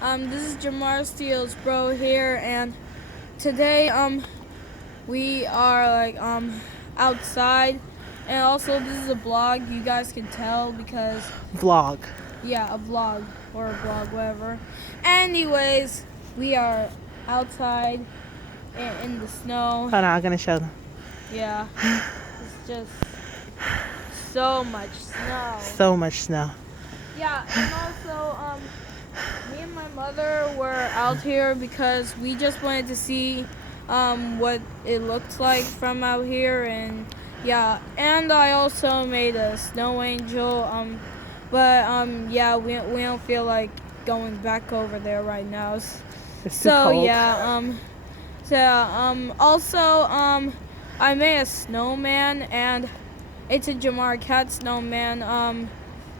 This is Jamarr Steele's bro here, and today we are outside, and also this is a vlog. You guys can tell because Vlog. yeah, a vlog or a blog, whatever. Anyways, we are outside in the snow. Hold on, I'm gonna show them. Yeah, it's just so much snow. So much snow. Yeah, and also me and my mother were out here because we just wanted to see what it looks like from out here, and yeah, and I also made a snow angel, but yeah, we don't feel like going back over there right now. It's too So cold. yeah, also I made a snowman, and it's a Jamarr cat snowman.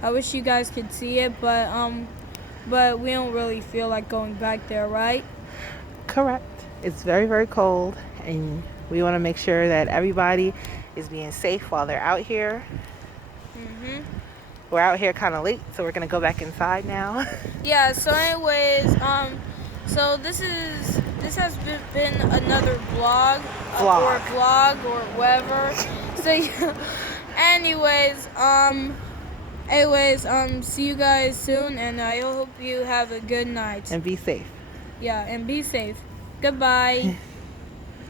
I wish you guys could see it, but we don't really feel like going back there, right? Correct. It's very, very cold, and we want to make sure that everybody is being safe while they're out here. We're out here kind of late, so we're gonna go back inside now. Yeah. So, anyways, so this has been another vlog, or vlog or whatever. So, yeah. Anyways, see you guys soon, and I hope you have a good night. And be safe. Yeah, and be safe. Goodbye.